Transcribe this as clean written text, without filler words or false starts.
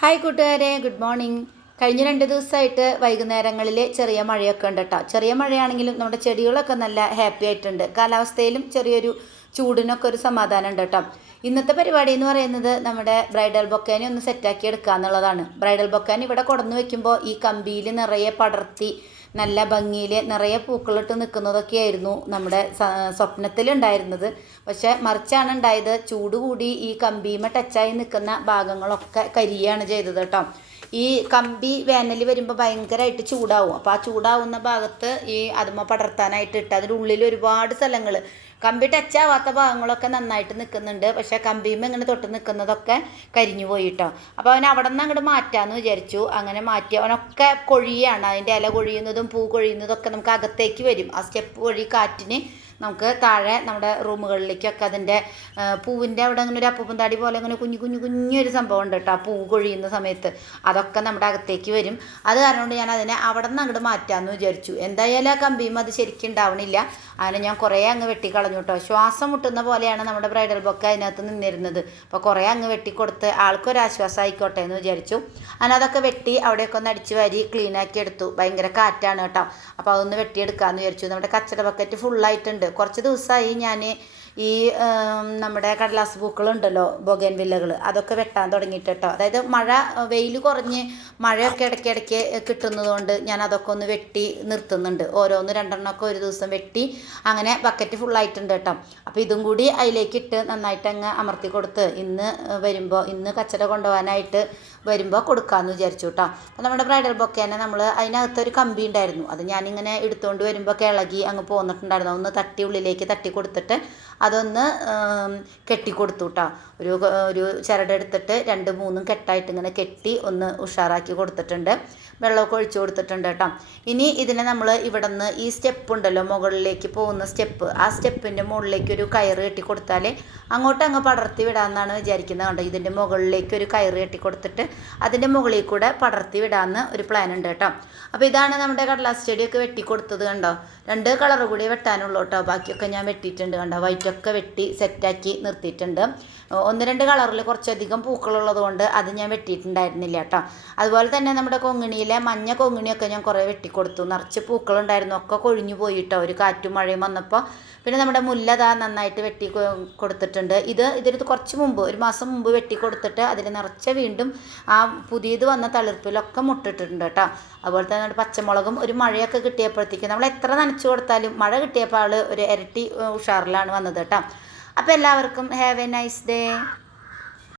Hi കൂട്ടുകാരെ, good morning. കഴിഞ്ഞ 2 ദിവസമായിട്ട് വൈകുന്നേരങ്ങളിൽ ചെറിയ മഴയൊക്കെ ഉണ്ട് കേട്ടോ. ചെറിയ മഴയാണെങ്കിലും നമ്മുടെ ചെടികളൊക്കെ നല്ല ഹാപ്പി ആയിട്ടുണ്ട്. കാലാവസ്ഥയിലും ചെറിയൊരു ചൂടിനൊക്കെ ഒരു സമാധാനം ഉണ്ട് കേട്ടോ. ഇന്നത്തെ പരിപാടി എന്ന് പറയുന്നത് നമ്മുടെ ബ്രൈഡൽ ബൊക്കാനെ ഒന്ന് സെറ്റാക്കി എടുക്കുക എന്നുള്ളതാണ്. ബ്രൈഡൽ ബൊക്കാനെ ഇവിടെ കൊടന്നു വെക്കുമ്പോൾ ഈ കമ്പിയിൽ നിറയെ പടർത്തി നല്ല ഭംഗിയിൽ നിറയെ പൂക്കളിട്ട് നിൽക്കുന്നതൊക്കെയായിരുന്നു നമ്മുടെ സ്വപ്നത്തിലുണ്ടായിരുന്നത്. പക്ഷേ മറിച്ചാണ് ഉണ്ടായത്. ചൂട് കൂടി ഈ കമ്പിമ ടച്ചായി നിൽക്കുന്ന ഭാഗങ്ങളൊക്കെ കരിയാണ് ചെയ്തത് കേട്ടോ. ഈ കമ്പി വേനൽ വരുമ്പോൾ ഭയങ്കരമായിട്ട് ചൂടാവും. അപ്പോൾ ആ ചൂടാവുന്ന ഭാഗത്ത് ഈ അതുമ്മ പടർത്താനായിട്ട് ഇട്ട് അതിൻ്റെ ഉള്ളിൽ ഒരുപാട് സ്ഥലങ്ങൾ കമ്പി ടച്ചാവാത്ത ഭാഗങ്ങളൊക്കെ നന്നായിട്ട് നിൽക്കുന്നുണ്ട്. പക്ഷേ കമ്പിയും ഇങ്ങനെ തൊട്ട് നിൽക്കുന്നതൊക്കെ കരിഞ്ഞു പോയിട്ടോ. അപ്പോൾ അവൻ അവിടെ നിന്ന് അങ്ങോട്ട് മാറ്റാമെന്ന് വിചാരിച്ചു. അങ്ങനെ മാറ്റി അവനൊക്കെ കൊഴിയാണ്. അതിൻ്റെ ഇല കൊഴിയുന്നതും പൂ കൊഴിയുന്നതൊക്കെ നമുക്ക് അകത്തേക്ക് വരും. ആ സ്റ്റെപ്പ് വഴി കാറ്റിന് നമുക്ക് താഴെ നമ്മുടെ റൂമുകളിലേക്കൊക്കെ അതിൻ്റെ പൂവിൻ്റെ അവിടെ അങ്ങനെ ഒരു അപ്പൂപ്പൻ താടി പോലെ അങ്ങനെ കുഞ്ഞൊരു സംഭവം ഉണ്ട് കേട്ടോ. ആ പൂ കൊഴിയുന്ന സമയത്ത് അതൊക്കെ നമ്മുടെ അകത്തേക്ക് വരും. അത് കാരണം കൊണ്ട് ഞാൻ അതിനെ അവിടെ നിന്ന് അങ്ങോട്ട് മാറ്റാമെന്ന് വിചാരിച്ചു. എന്തായാലും ആ കമ്പിയും അത് ശരിക്കും ഉണ്ടാവണില്ല. അങ്ങനെ ഞാൻ കുറേ അങ്ങ് വെട്ടിക്കളഞ്ഞു കേട്ടോ. ശ്വാസം മുട്ടുന്ന പോലെയാണ് നമ്മുടെ ബ്രൈഡൽ ബൊക്ക അതിനകത്ത് നിന്നിരുന്നത്. അപ്പോൾ കുറേ അങ്ങ് വെട്ടിക്കൊടുത്ത് ആൾക്കൊരാശ്വാസം ആയിക്കോട്ടെ എന്ന് വിചാരിച്ചു. അങ്ങനെ അതൊക്കെ വെട്ടി അവിടെയൊക്കെ ഒന്ന് അടിച്ച് വാരി ക്ലീനാക്കി എടുത്തു. ഭയങ്കര കാറ്റാണ് കേട്ടോ. അപ്പോൾ അതൊന്ന് വെട്ടിയെടുക്കാമെന്ന് വിചാരിച്ചു. നമ്മുടെ കച്ചട ബക്കറ്റ് ഫുള്ളായിട്ടുണ്ട്. കുറച്ച് ദിവസമായി ഞാൻ ഈ നമ്മുടെ കടലാസ് പൂക്കളുണ്ടല്ലോ, ബൊഗേൻ വില്ലകൾ, അതൊക്കെ വെട്ടാൻ തുടങ്ങിയിട്ട് കേട്ടോ. അതായത് വെയിൽ കുറഞ്ഞ് മഴയൊക്കെ ഇടയ്ക്കിടയ്ക്ക് കിട്ടുന്നതുകൊണ്ട് ഞാൻ അതൊക്കെ ഒന്ന് വെട്ടി നിർത്തുന്നുണ്ട്. ഓരോന്ന് 2 ഒരു ദിവസം വെട്ടി അങ്ങനെ ബക്കറ്റ് ഫുള്ളായിട്ടുണ്ട് കേട്ടോ. അപ്പോൾ ഇതും കൂടി അതിലേക്ക് ഇട്ട് നന്നായിട്ട് അങ്ങ് അമർത്തി കൊടുത്ത് ഇന്ന് കച്ചട കൊണ്ടുപോകാനായിട്ട് വരുമ്പോൾ കൊടുക്കാമെന്ന് വിചാരിച്ചു കേട്ടോ. അപ്പോൾ നമ്മുടെ ബ്രൈഡൽ ബൊക്കേനെ നമ്മൾ അതിനകത്തൊരു കമ്പി ഉണ്ടായിരുന്നു. അത് ഞാനിങ്ങനെ എടുത്തുകൊണ്ട് വരുമ്പോൾ ഇളകി അങ്ങ് പോന്നിട്ടുണ്ടായിരുന്നു. ഒന്ന് ഉള്ളിലേക്ക് തട്ടി കൊടുത്തിട്ട് അതൊന്ന് കെട്ടിക്കൊടുത്തു കേട്ടോ. ഒരു ചരട് എടുത്തിട്ട് 2-3 കെട്ടായിട്ട് ഇങ്ങനെ കെട്ടി ഒന്ന് ഉഷാറാക്കി കൊടുത്തിട്ടുണ്ട്. വെള്ളമൊക്കെ ഒഴിച്ചു കൊടുത്തിട്ടുണ്ട് കേട്ടോ. ഇനി ഇതിനെ നമ്മൾ ഇവിടെ നിന്ന് ഈ സ്റ്റെപ്പ് ഉണ്ടല്ലോ, മുകളിലേക്ക് പോകുന്ന സ്റ്റെപ്പ്, ആ സ്റ്റെപ്പിൻ്റെ മുകളിലേക്ക് ഒരു കയറ് കെട്ടി കൊടുത്താൽ അങ്ങ് പടർത്തി വിടാമെന്നാണ് വിചാരിക്കുന്നത്. കണ്ടോ, ഇതിൻ്റെ മുകളിലേക്ക് ഒരു കയറ് കെട്ടി കൊടുത്തിട്ട് അതിൻ്റെ മുകളിൽ കൂടെ പടർത്തി വിടാമെന്ന് ഒരു പ്ലാൻ ഉണ്ട് കേട്ടോ. അപ്പോൾ ഇതാണ് നമ്മുടെ കടലാസ് ചെടിയൊക്കെ വെട്ടി കൊടുത്തത്. കണ്ടോ, 2 കളർ കൂടി വെട്ടാനുള്ളൂ കേട്ടോ. ബാക്കിയൊക്കെ ഞാൻ വെട്ടിയിട്ടുണ്ട്. കണ്ടോ, വൈറ്റൊക്കെ വെട്ടി സെറ്റാക്കി നിർത്തിയിട്ടുണ്ട്. 1-2 കളറിൽ കുറച്ചധികം പൂക്കളുള്ളത് കൊണ്ട് അത് ഞാൻ വെട്ടിയിട്ടുണ്ടായിരുന്നില്ല കേട്ടോ. അതുപോലെ തന്നെ നമ്മുടെ കൊങ്ങിണിയിലെ മഞ്ഞ കൊങ്ങിണിയൊക്കെ ഞാൻ കുറേ വെട്ടിക്കൊടുത്തു. നിറച്ച് പൂക്കളുണ്ടായിരുന്നു, ഒക്കെ കൊഴിഞ്ഞു പോയിട്ടോ ഒരു കാറ്റും മഴയും വന്നപ്പോൾ. പിന്നെ നമ്മുടെ മുല്ല നന്നായിട്ട് വെട്ടി കൊടുത്തിട്ടുണ്ട്. ഇതിന് കുറച്ച് മുമ്പ്, 1 മാസം മുമ്പ് വെട്ടി കൊടുത്തിട്ട് അതിൽ നിറച്ച് വീണ്ടും ആ പുതിയത് വന്ന തളിർപ്പിലൊക്കെ മുട്ടിട്ടുണ്ട് കേട്ടോ. അതുപോലെ തന്നെ നമ്മുടെ പച്ചമുളകും ഒരു മഴയൊക്കെ കിട്ടിയപ്പോഴത്തേക്ക് നമ്മൾ എത്ര നനച്ചു കൊടുത്താലും മഴ കിട്ടിയപ്പോൾ ഒരു ഇരട്ടി ഉഷാറിലാണ് വന്നത് കേട്ടോ. അപ്പോൾ എല്ലാവർക്കും ഹാവ് എ നൈസ് ഡേ.